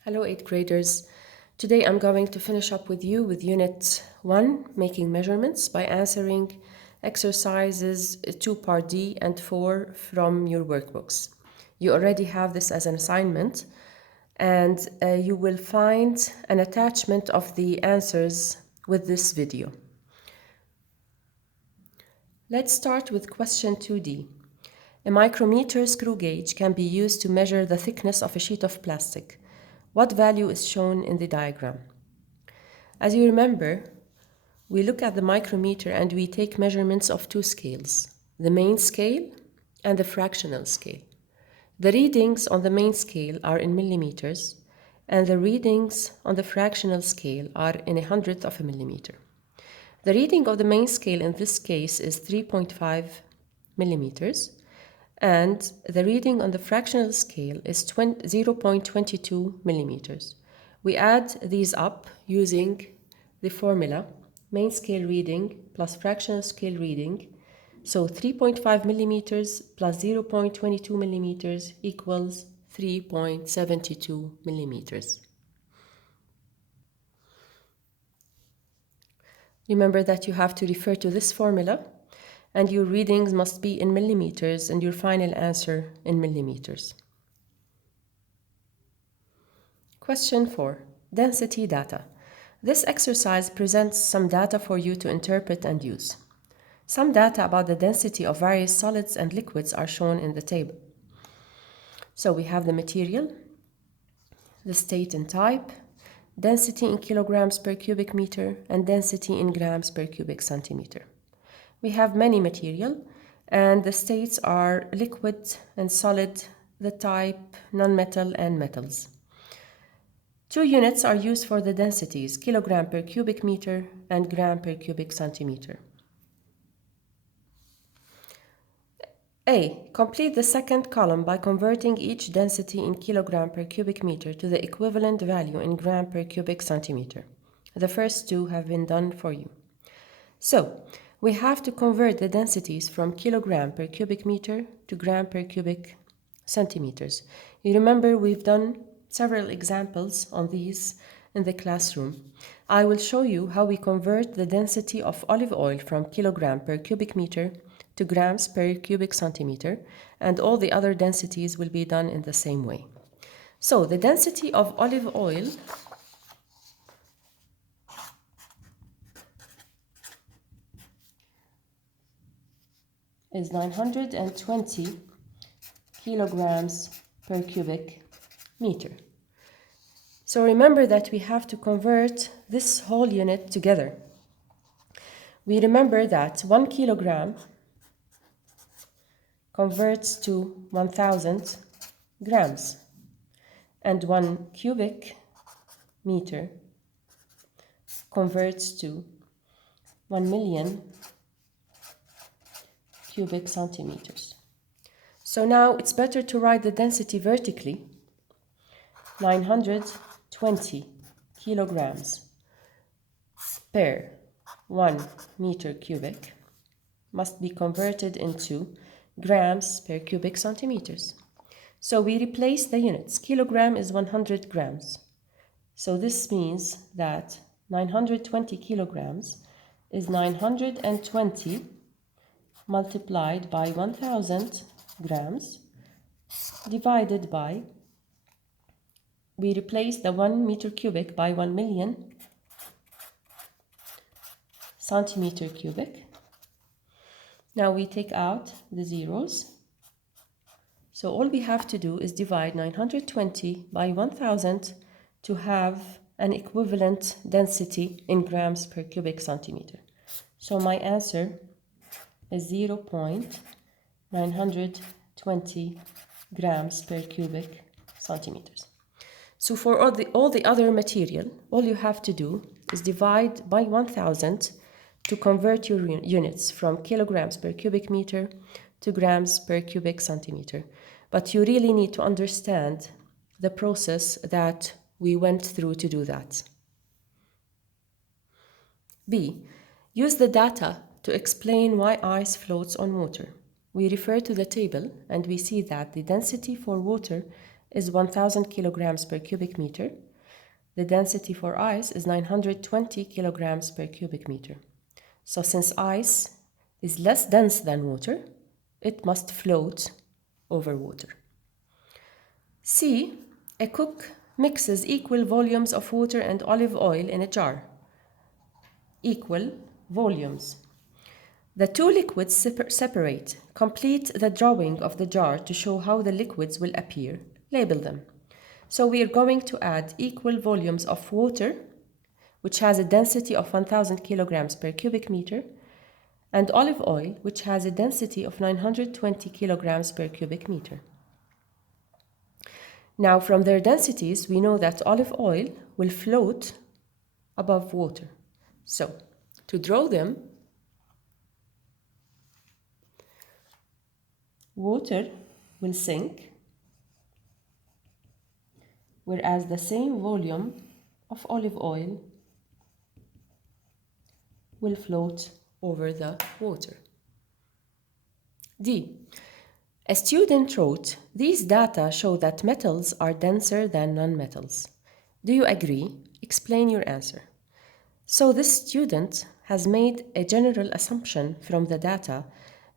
Hello, 8th graders. Today I'm going to finish up with you with Unit 1, Making Measurements, by answering exercises 2 Part D and 4 from your workbooks. You already have this as an assignment, and you will find an attachment of the answers with this video. Let's start with question 2D. A micrometer screw gauge can be used to measure the thickness of a sheet of plastic. What value is shown in the diagram? As you remember, we look at the micrometer and we take measurements of two scales, the main scale and the fractional scale. The readings on the main scale are in millimeters, and the readings on the fractional scale are in 100th of a millimeter. The reading of the main scale in this case is 3.5 millimeters, and the reading on the fractional scale is 0.22 millimeters. We add these up using the formula main scale reading plus fractional scale reading. So 3.5 millimeters plus 0.22 millimeters equals 3.72 millimeters. Remember that you have to refer to this formula, and your readings must be in millimeters and your final answer in millimeters. Question 4. Density data. This exercise presents some data for you to interpret and use. Some data about the density of various solids and liquids are shown in the table. So we have the material, the state and type, density in kilograms per cubic meter, and density in grams per cubic centimeter. We have many material, and the states are liquid and solid, the type, non-metal, and metals. Two units are used for the densities, kilogram per cubic meter and gram per cubic centimeter. A. Complete the second column by converting each density in kilogram per cubic meter to the equivalent value in gram per cubic centimeter. The first two have been done for you. So, we have to convert the densities from kilogram per cubic meter to gram per cubic centimeters. You remember we've done several examples on these in the classroom. I will show you how we convert the density of olive oil from kilogram per cubic meter to grams per cubic centimeter, and all the other densities will be done in the same way. So the density of olive oil is 920 kilograms per cubic meter. So remember that we have to convert this whole unit together. We remember that 1 kilogram converts to 1000 grams, and 1 cubic meter converts to 1 million cubic centimeters. So now it's better to write the density vertically. 920 kilograms per 1 meter cubic must be converted into grams per cubic centimeters. So we replace the units. Kilogram is 100 grams. So this means that 920 kilograms is 920 multiplied by 1000 grams divided by, we replace the 1 meter cubic by 1 million centimeter cubic. Now we take out the zeros. So all we have to do is divide 920 by 1000 to have an equivalent density in grams per cubic centimeter. So my answer is 0.920 grams per cubic centimeters. So for all the other material, all you have to do is divide by 1000 to convert your units from kilograms per cubic meter to grams per cubic centimeter. But you really need to understand the process that we went through to do that. B. Use the data to explain why ice floats on water. We refer to the table and we see that the density for water is 1000 kilograms per cubic meter. The density for ice is 920 kilograms per cubic meter. So since ice is less dense than water, it must float over water. C. A cook mixes equal volumes of water and olive oil in a jar. Equal volumes. The two liquids separate. Complete the drawing of the jar to show how the liquids will appear. Label them. So we are going to add equal volumes of water, which has a density of 1000 kilograms per cubic meter, and olive oil, which has a density of 920 kilograms per cubic meter. Now, from their densities, we know that olive oil will float above water. So, to draw them, water will sink, whereas the same volume of olive oil will float over the water. D. A student wrote, "These data show that metals are denser than nonmetals. Do you agree? Explain your answer." So this student has made a general assumption from the data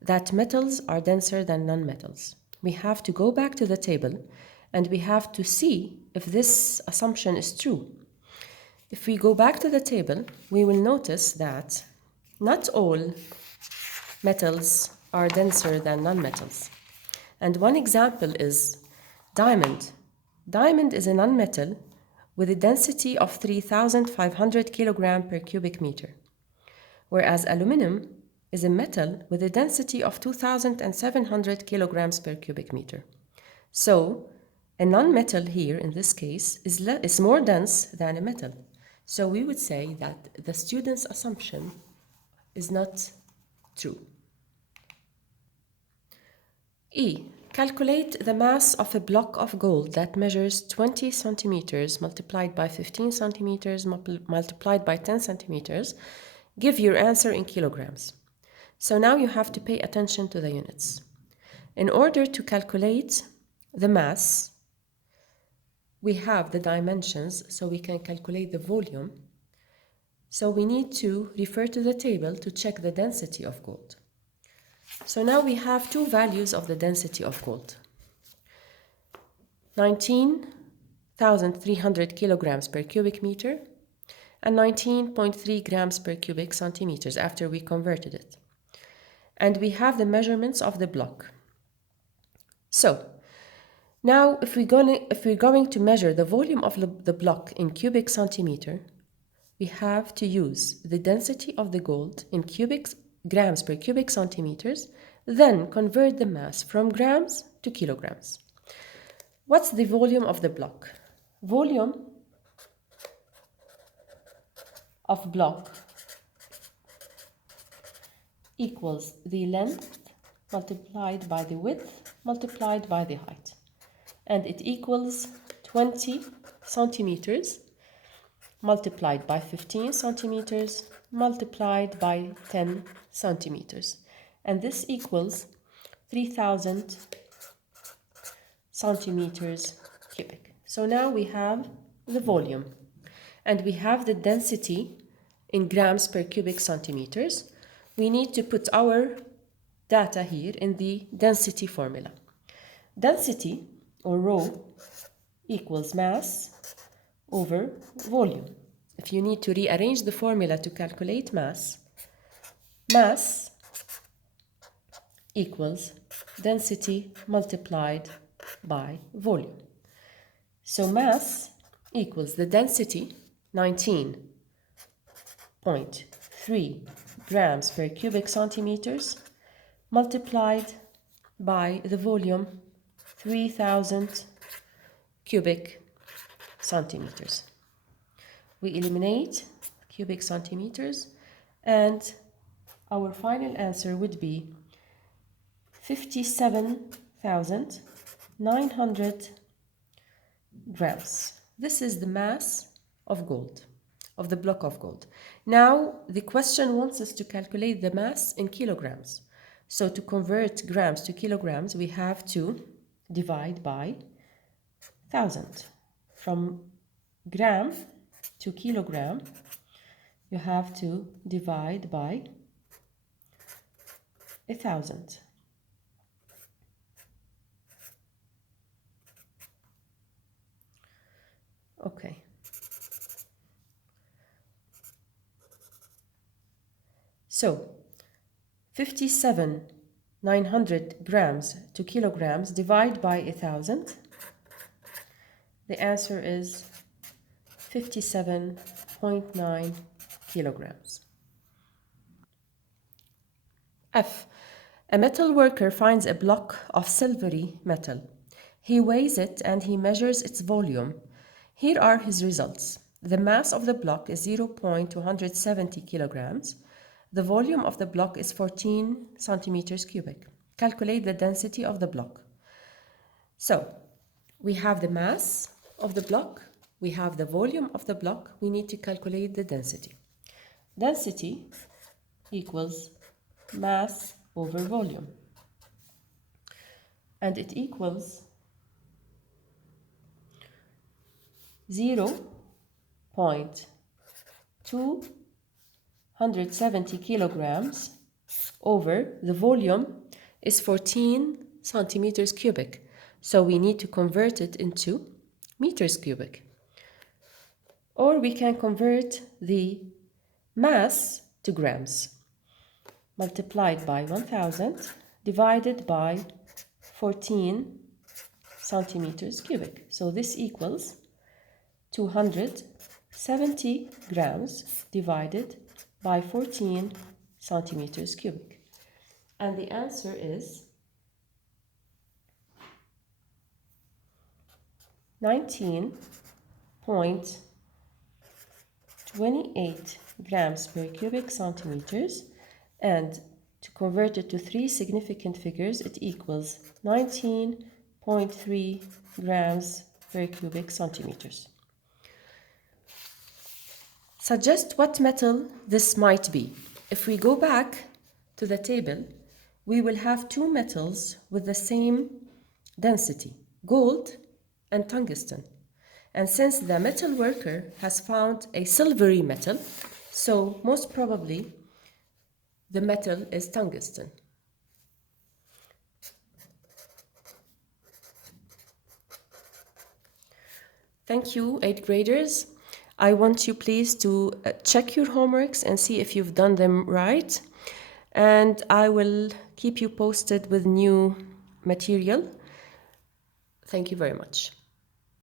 that metals are denser than nonmetals. We have to go back to the table and we have to see if this assumption is true. If we go back to the table, we will notice that not all metals are denser than nonmetals. And one example is diamond. Diamond is a nonmetal with a density of 3,500 kilograms per cubic meter, whereas aluminum is a metal with a density of 2,700 kilograms per cubic meter. So, a nonmetal here in this case is more dense than a metal. So we would say that the student's assumption is not true. E. Calculate the mass of a block of gold that measures 20 centimeters multiplied by 15 centimeters multiplied by 10 centimeters. Give your answer in kilograms. So now you have to pay attention to the units. In order to calculate the mass, we have the dimensions, so we can calculate the volume. So we need to refer to the table to check the density of gold. So now we have two values of the density of gold. 19,300 kilograms per cubic meter and 19.3 grams per cubic centimeters after we converted it. And we have the measurements of the block. So now if we're going to measure the volume of the block in cubic centimeter, we have to use the density of the gold in grams per cubic centimeters, then convert the mass from grams to kilograms. What's the volume of the block? Volume of block equals the length multiplied by the width multiplied by the height. And it equals 20 centimeters multiplied by 15 centimeters multiplied by 10 centimeters. And this equals 3,000 centimeters cubic. So now we have the volume and we have the density in grams per cubic centimeters. We need to put our data here in the density formula. Density, or rho, equals mass over volume. If you need to rearrange the formula to calculate mass, mass equals density multiplied by volume. So mass equals the density, 19.3 grams per cubic centimeters, multiplied by the volume, 3,000 cubic centimeters. We eliminate cubic centimeters and our final answer would be 57,900 grams. This is the mass of gold, of the block of gold. Now the question wants us to calculate the mass in kilograms. So to convert grams to kilograms, we have to divide by 1000. From gram to kilogram, you have to divide by 1000. Okay. So 57,900 grams to kilograms divide by 1000. The answer is 57.9 kilograms. F. A metal worker finds a block of silvery metal. He weighs it and he measures its volume. Here are his results. The mass of the block is 0.270 kilograms. The volume of the block is 14 centimeters cubic. Calculate the density of the block. So, we have the mass of the block, we have the volume of the block, we need to calculate the density. Density equals mass over volume. And it equals 0.270 kilograms over the volume is 14 centimeters cubic. So we need to convert it into meters cubic. Or we can convert the mass to grams. Multiplied by 1000 divided by 14 centimeters cubic. So this equals 270 grams divided by 14 centimeters cubic. And the answer is 19.28 grams per cubic centimeters, and to convert it to three significant figures, it equals 19.3 grams per cubic centimeters. Suggest what metal this might be. If we go back to the table, we will have two metals with the same density, gold and tungsten. And since the metal worker has found a silvery metal, so most probably the metal is tungsten. Thank you, 8th graders. I want you please to check your homeworks and see if you've done them right. And I will keep you posted with new material. Thank you very much.